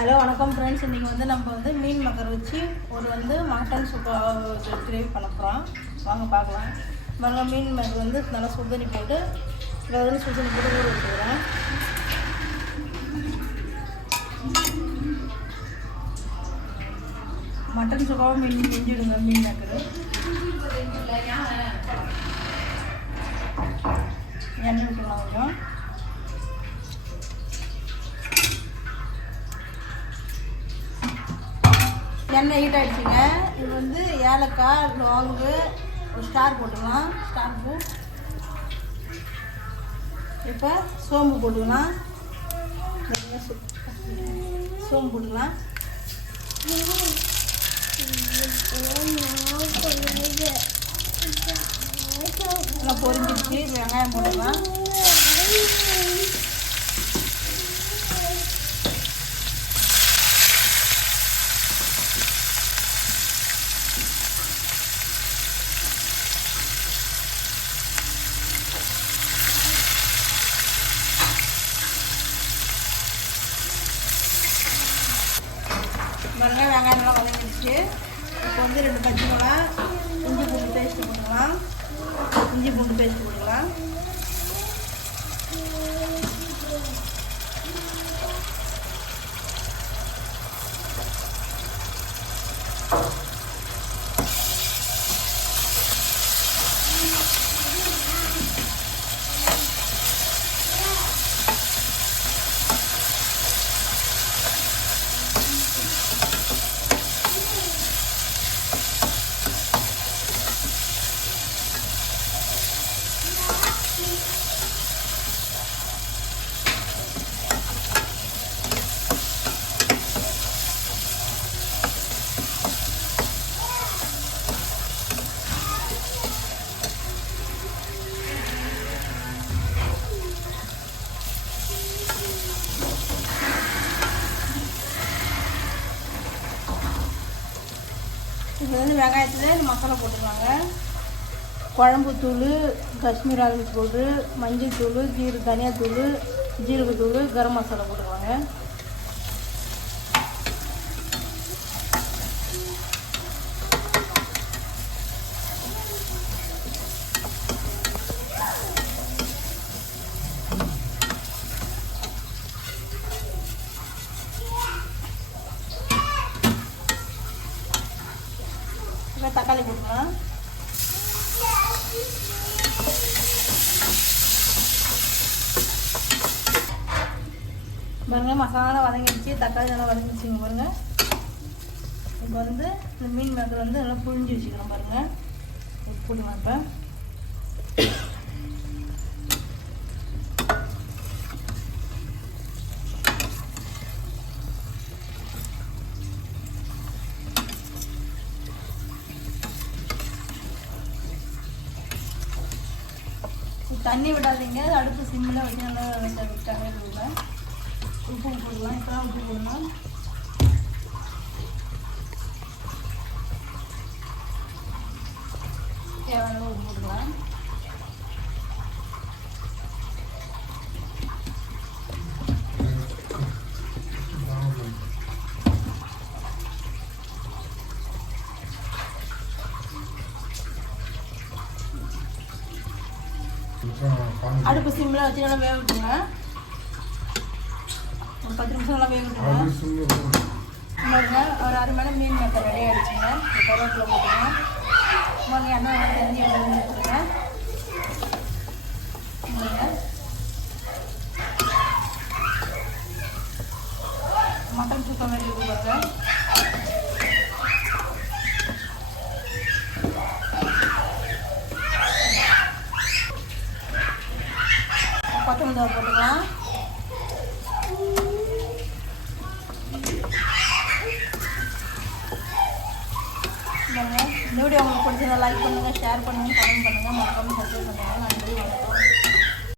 Hello வணக்கம் friends. இன்றைக்கி வந்து நம்ம வந்து மீன் மக்கர் வச்சு ஒரு வந்து மட்டன் சூப்பர் கிரேவி பண்ண போகிறோம். வாங்க பார்க்கலாம். மீன் மக்கர் வந்து நல்லா சுடுதண்ணி போட்டு சுடுதண்ணி போட்டு ஊற வச்சுக்கிறேன். மட்டன் சூப்பாக மீன் செஞ்சுடுங்க. மீன் மக்கர் எண்ணெய் விட்டுக்கலாம் கொஞ்சம். எண்ணெய் ஹீட் ஆகிடுச்சிங்க. இது வந்து ஏலக்காய், லவங்கு, ஒரு ஸ்டார் போட்டுக்கலாம். ஸ்டார் பூ. இப்போ சோம்பு போட்டுக்கலாம். சோம்பு போட்டுக்கலாம். நல்லா பொரிஞ்சிடுச்சு. வெங்காயம் போட்டுக்கலாம். வெங்காயம் நல்லா வதங்கிடுச்சு. இப்போ வந்து 2 பச்சை மிளகா, இஞ்சி பூண்டு பேஸ்ட்டு போட்டுக்கலாம். இப்போ வந்து வெங்காயத்தில் மசாலா போட்டுக்கலாங்க. குழம்புத்தூள், காஷ்மீர் ஆரஞ்சு பவுட்ரு, மஞ்சள் தூள், தனியாத்தூள், ஜீரகத்தூள், கரம் மசாலா போட்டுக்கலாங்க. தக்காளி போட்டுக்கலாம். பாருங்க, மசாலா வதங்கிடுச்சு, தக்காளி நல்லா வதங்கிடுச்சுங்க. பாருங்க, இப்போ வந்து இந்த மீன் மேக்கர் வந்து நல்லா புழிஞ்சு வச்சுக்கிறோம். பாருங்க, போட்டுக்கலாம். இப்போ தண்ணி விடாதீங்க. அடுப்பு சிம்மில் வச்சு நல்லா விட்டாங்க. உப்பு போடலாம். இப்போ தான் உப்பு போடலாம். தேவையான உப்பு போட்டுக்கலாம். அடுப்பு சிம்மில் வச்சு நல்லா வேக விட்டுருங்க. ஒரு 10 நிமிஷம் நல்லா வேக விட்டுருங்க. பாருங்க, ஒரு 1/2 மணி நேரம் மீன் மேக்கர் ரெடி ஆகிடுச்சுங்க. கருவேப்பிலை போட்டுருங்க. எண்ணெய் தெரிஞ்சு எடுத்துருங்க. மட்டன் சூப்பர் மாதிரி இருக்கு. பாருங்க, கொத்தமல்லி போட்டுக்கலாம். இந்த வீடியோ உங்களுக்கு பிடிச்சதை லைக் பண்ணுங்கள், ஷேர் பண்ணுங்கள், கமெண்ட் பண்ணுங்கள், மறக்காம சப்ஸ்கிரைப் பண்ணுங்கள். நன்றி, வணக்கம்.